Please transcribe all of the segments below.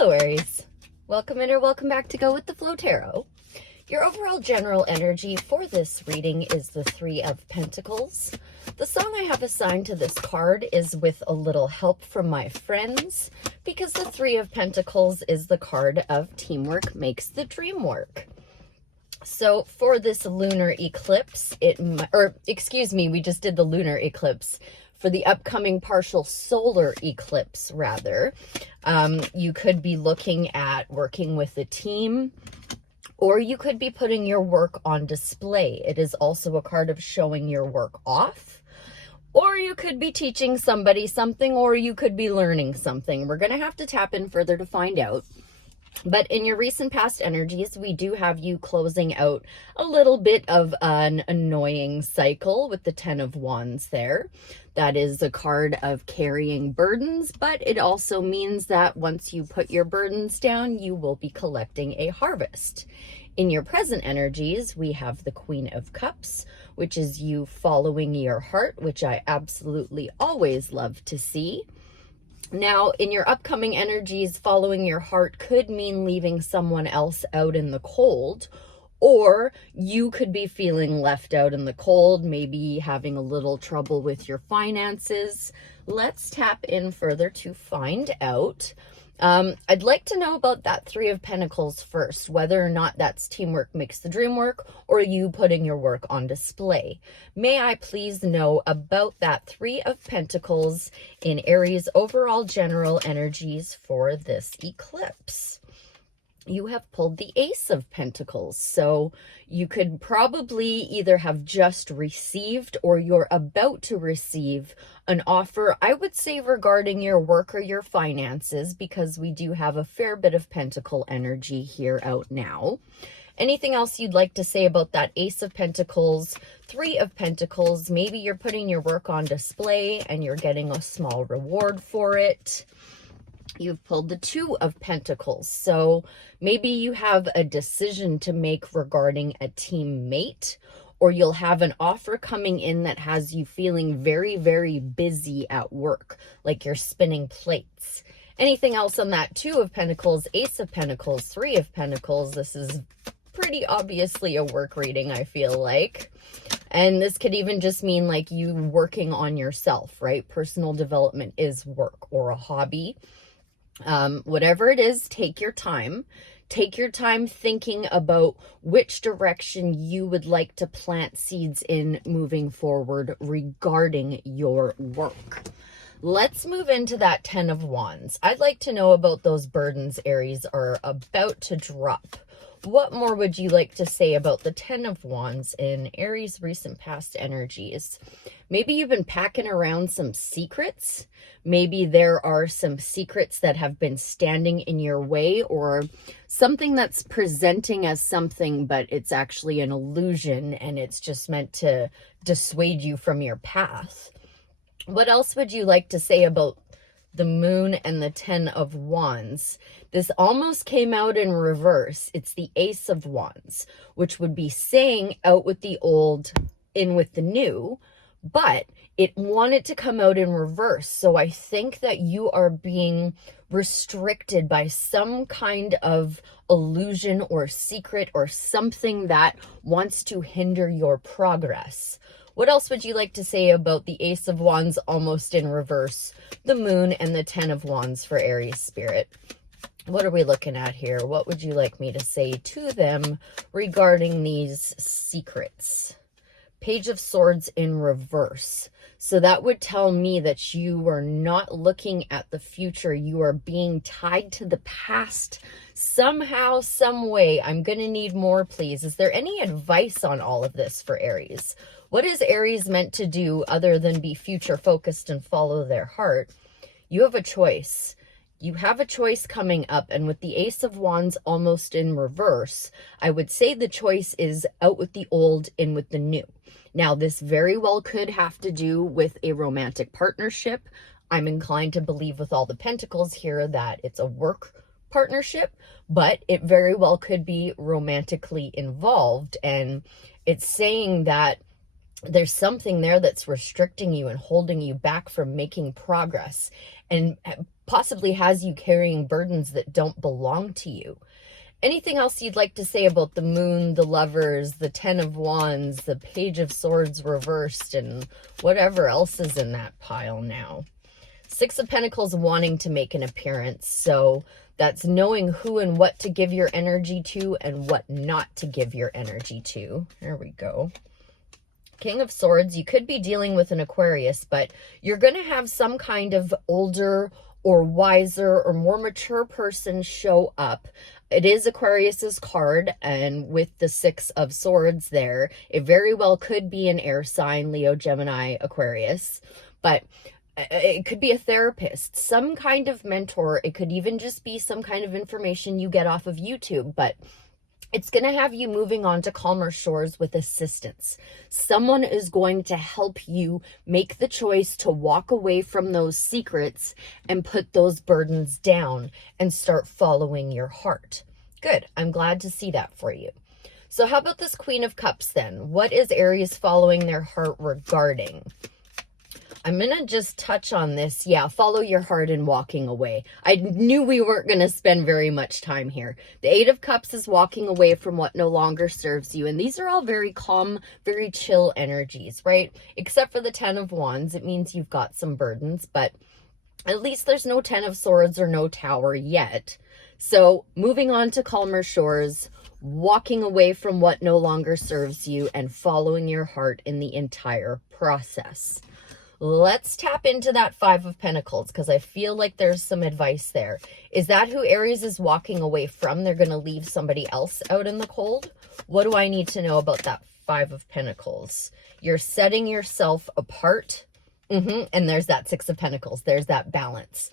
Hello Aries, welcome in or welcome back to Go with the Flow Tarot. Your overall general energy for this reading is the Three of Pentacles. The song I have assigned to this card is With a Little Help from My Friends, because the Three of Pentacles is the card of teamwork makes the dream work. So for this lunar eclipse, we just did the lunar eclipse. For the upcoming partial solar eclipse, rather, you could be looking at working with a team, or you could be putting your work on display. It is also a card of showing your work off, or you could be teaching somebody something, or you could be learning something. We're going to have to tap in further to find out. But in your recent past energies, we do have you closing out a little bit of an annoying cycle with the Ten of Wands there. That is a card of carrying burdens, but it also means that once you put your burdens down, you will be collecting a harvest. In your present energies, we have the Queen of Cups, which is you following your heart, which I absolutely always love to see. Now, in your upcoming energies, following your heart could mean leaving someone else out in the cold, or you could be feeling left out in the cold, maybe having a little trouble with your finances. Let's tap in further to find out. I'd like to know about that Three of Pentacles first, whether or not that's teamwork makes the dream work, or you putting your work on display. May I please know about that Three of Pentacles in Aries overall general energies for this eclipse? You have pulled the Ace of Pentacles, so you could probably either have just received or you're about to receive an offer, I would say, regarding your work or your finances, because we do have a fair bit of Pentacle energy here out now. Anything else you'd like to say about that Ace of Pentacles, Three of Pentacles? Maybe you're putting your work on display and you're getting a small reward for it. You've pulled the Two of Pentacles, so maybe you have a decision to make regarding a teammate, or you'll have an offer coming in that has you feeling very, very busy at work, like you're spinning plates. Anything else on that Two of Pentacles, Ace of Pentacles, Three of Pentacles? This is pretty obviously a work reading, I feel like. And this could even just mean like you working on yourself, right? Personal development is work or a hobby. Whatever it is, take your time. Take your time thinking about which direction you would like to plant seeds in moving forward regarding your work. Let's move into that Ten of Wands. I'd like to know about those burdens Aries are about to drop. What more would you like to say about the Ten of Wands in Aries' recent past energies? Maybe you've been packing around some secrets. Maybe there are some secrets that have been standing in your way, or something that's presenting as something, but it's actually an illusion and it's just meant to dissuade you from your path. What else would you like to say about the Moon and the Ten of Wands? This almost came out in reverse. It's the Ace of Wands, which would be saying out with the old, in with the new, but it wanted to come out in reverse. So I think that you are being restricted by some kind of illusion or secret or something that wants to hinder your progress. What else would you like to say about the Ace of Wands almost in reverse, the Moon, and the Ten of Wands for Aries spirit? What are we looking at here? What would you like me to say to them regarding these secrets? Page of Swords in reverse. So that would tell me that you are not looking at the future. You are being tied to the past somehow, some way. I'm going to need more, please. Is there any advice on all of this for Aries? What is Aries meant to do other than be future focused and follow their heart? You have a choice. You have a choice coming up, and with the Ace of Wands almost in reverse, I would say the choice is out with the old, in with the new. Now, this very well could have to do with a romantic partnership. I'm inclined to believe with all the pentacles here that it's a work partnership, but it very well could be romantically involved, and it's saying that there's something there that's restricting you and holding you back from making progress. And possibly has you carrying burdens that don't belong to you. Anything else you'd like to say about the Moon, the Lovers, the Ten of Wands, the Page of Swords reversed, and whatever else is in that pile now? Six of Pentacles wanting to make an appearance. So that's knowing who and what to give your energy to and what not to give your energy to. There we go. King of Swords, you could be dealing with an Aquarius, but you're going to have some kind of older or wiser or more mature person show up. It is Aquarius's card, and with the Six of Swords there, it very well could be an air sign, Leo, Gemini, Aquarius, but it could be a therapist, some kind of mentor. It could even just be some kind of information you get off of YouTube, but it's going to have you moving on to calmer shores with assistance. Someone is going to help you make the choice to walk away from those secrets and put those burdens down and start following your heart. Good. I'm glad to see that for you. So how about this Queen of Cups then? What is Aries following their heart regarding? I'm going to just touch on this. Yeah, follow your heart and walking away. I knew we weren't going to spend very much time here. The Eight of Cups is walking away from what no longer serves you. And these are all very calm, very chill energies, right? Except for the Ten of Wands. It means you've got some burdens, but at least there's no Ten of Swords or no Tower yet. So moving on to calmer shores, walking away from what no longer serves you and following your heart in the entire process. Let's tap into that Five of Pentacles because I feel like there's some advice there. Is that who Aries is walking away from? They're going to leave somebody else out in the cold? What do I need to know about that Five of Pentacles? You're setting yourself apart. And there's that Six of Pentacles. There's that balance.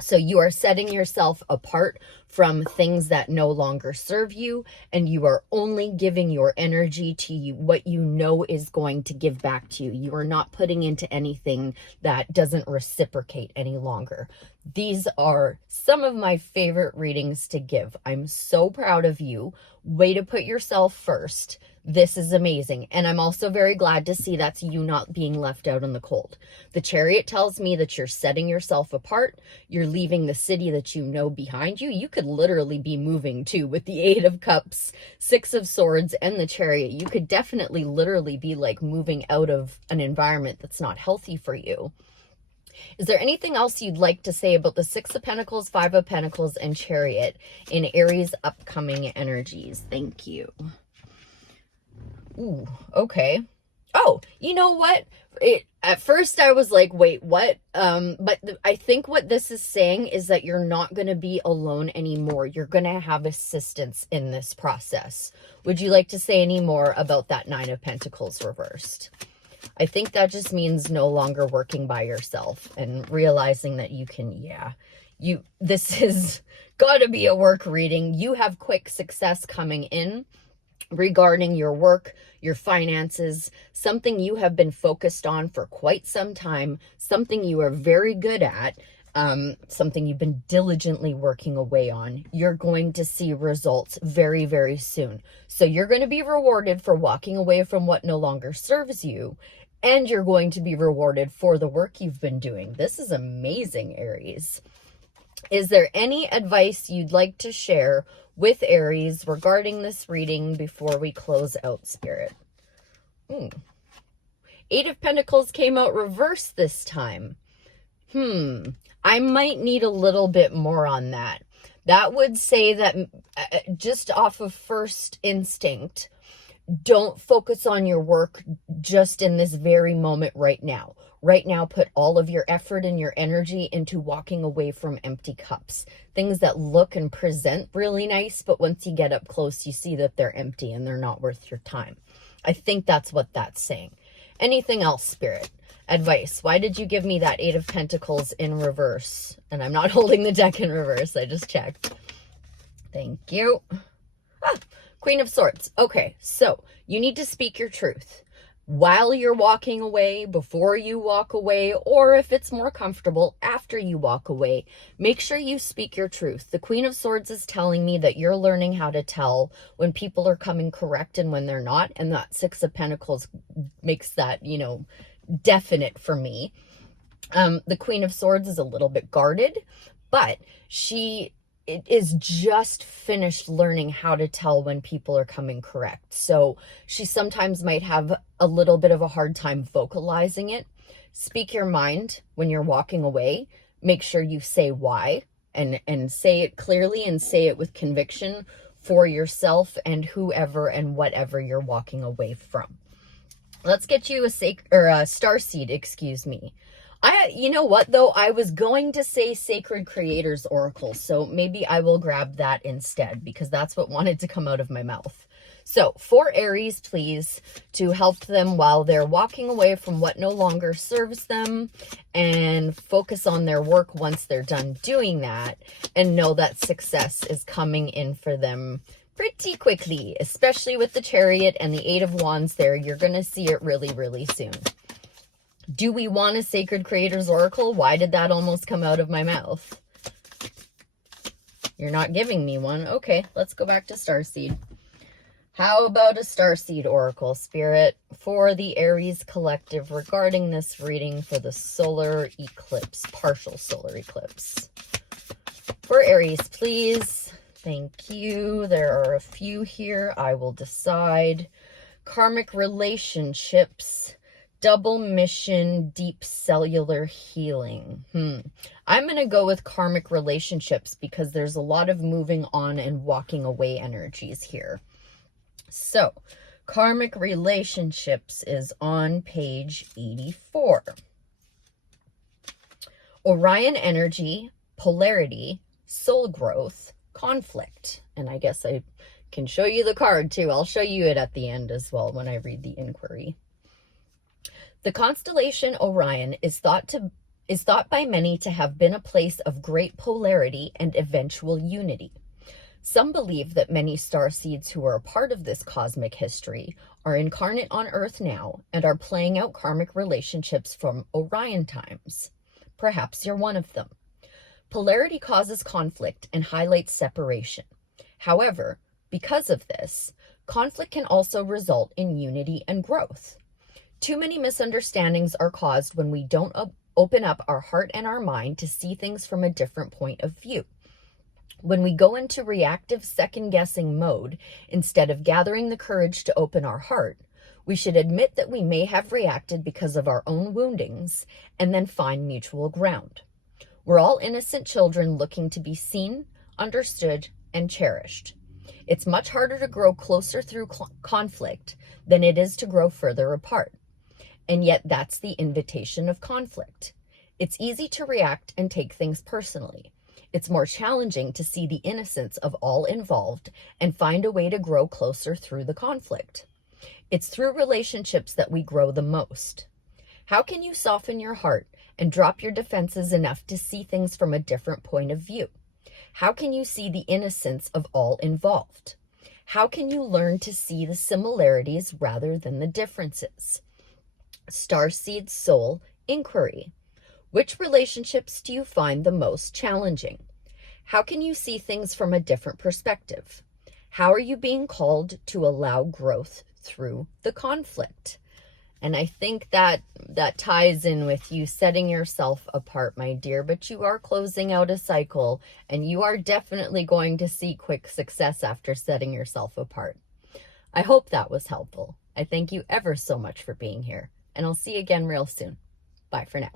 So you are setting yourself apart from things that no longer serve you, and you are only giving your energy to you, what you know is going to give back to you. You are not putting into anything that doesn't reciprocate any longer. These are some of my favorite readings to give. I'm so proud of you. Way to put yourself first. This is amazing. And I'm also very glad to see that's you not being left out in the cold. The Chariot tells me that you're setting yourself apart. You're leaving the city that you know behind you. You could literally be moving too with the Eight of Cups, Six of Swords, and the Chariot. You could definitely literally be like moving out of an environment that's not healthy for you. Is there anything else you'd like to say about the Six of Pentacles, Five of Pentacles, and Chariot in Aries' upcoming energies? Thank you. Ooh, okay. Oh, you know what? At first I was like, wait, what? But I think what this is saying is that you're not going to be alone anymore. You're going to have assistance in this process. Would you like to say any more about that Nine of Pentacles reversed? I think that just means no longer working by yourself and realizing that you can, this is got to be a work reading. You have quick success coming in regarding your work, your finances, something you have been focused on for quite some time, something you are very good at, something you've been diligently working away on. You're going to see results very, very soon. So you're going to be rewarded for walking away from what no longer serves you, and you're going to be rewarded for the work you've been doing. This is amazing, Aries. Is there any advice you'd like to share with Aries regarding this reading before we close out, Spirit? Eight of Pentacles came out reversed this time. I might need a little bit more on that. That would say that just off of first instinct, don't focus on your work just in this very moment right now. Right now, put all of your effort and your energy into walking away from empty cups. Things that look and present really nice, but once you get up close, you see that they're empty and they're not worth your time. I think that's what that's saying. Anything else, Spirit? Advice. Why did you give me that Eight of Pentacles in reverse? And I'm not holding the deck in reverse. I just checked. Thank you. Queen of Swords. Okay, so you need to speak your truth. While you're walking away, before you walk away, or if it's more comfortable, after you walk away, make sure you speak your truth. The Queen of Swords is telling me that you're learning how to tell when people are coming correct and when they're not. And that Six of Pentacles makes that, definite for me. The Queen of Swords is a little bit guarded, but it is just finished learning how to tell when people are coming correct. So she sometimes might have a little bit of a hard time vocalizing it. Speak your mind when you're walking away. Make sure you say why and say it clearly and say it with conviction for yourself and whoever and whatever you're walking away from. Let's get you a Starseed, excuse me. You know what though? I was going to say Sacred Creators Oracle, so maybe I will grab that instead because that's what wanted to come out of my mouth. So for Aries, please, to help them while they're walking away from what no longer serves them and focus on their work once they're done doing that and know that success is coming in for them pretty quickly, especially with the Chariot and the Eight of Wands there. You're going to see it really, really soon. Do we want a Sacred Creators Oracle? Why did that almost come out of my mouth? You're not giving me one. Okay, let's go back to Starseed. How about a Starseed Oracle, Spirit, for the Aries collective regarding this reading for the solar eclipse, partial solar eclipse? For Aries, please. Thank you. There are a few here. I will decide. Karmic relationships. Double mission, deep cellular healing. I'm going to go with karmic relationships because there's a lot of moving on and walking away energies here. So, karmic relationships is on page 84. Orion energy, polarity, soul growth, conflict. And I guess I can show you the card too. I'll show you it at the end as well when I read the inquiry. The constellation Orion is thought by many to have been a place of great polarity and eventual unity. Some believe that many starseeds who are a part of this cosmic history are incarnate on Earth now and are playing out karmic relationships from Orion times. Perhaps you're one of them. Polarity causes conflict and highlights separation. However, because of this, conflict can also result in unity and growth. Too many misunderstandings are caused when we don't open up our heart and our mind to see things from a different point of view. When we go into reactive second-guessing mode, instead of gathering the courage to open our heart, we should admit that we may have reacted because of our own woundings and then find mutual ground. We're all innocent children looking to be seen, understood, and cherished. It's much harder to grow closer through conflict than it is to grow further apart. And yet that's the invitation of conflict. It's easy to react and take things personally. It's more challenging to see the innocence of all involved and find a way to grow closer through the conflict. It's through relationships that we grow the most. How can you soften your heart and drop your defenses enough to see things from a different point of view? How can you see the innocence of all involved? How can you learn to see the similarities rather than the differences? Starseed Soul Inquiry. Which relationships do you find the most challenging? How can you see things from a different perspective? How are you being called to allow growth through the conflict? And I think that ties in with you setting yourself apart, my dear, but you are closing out a cycle and you are definitely going to see quick success after setting yourself apart. I hope that was helpful. I thank you ever so much for being here, and I'll see you again real soon. Bye for now.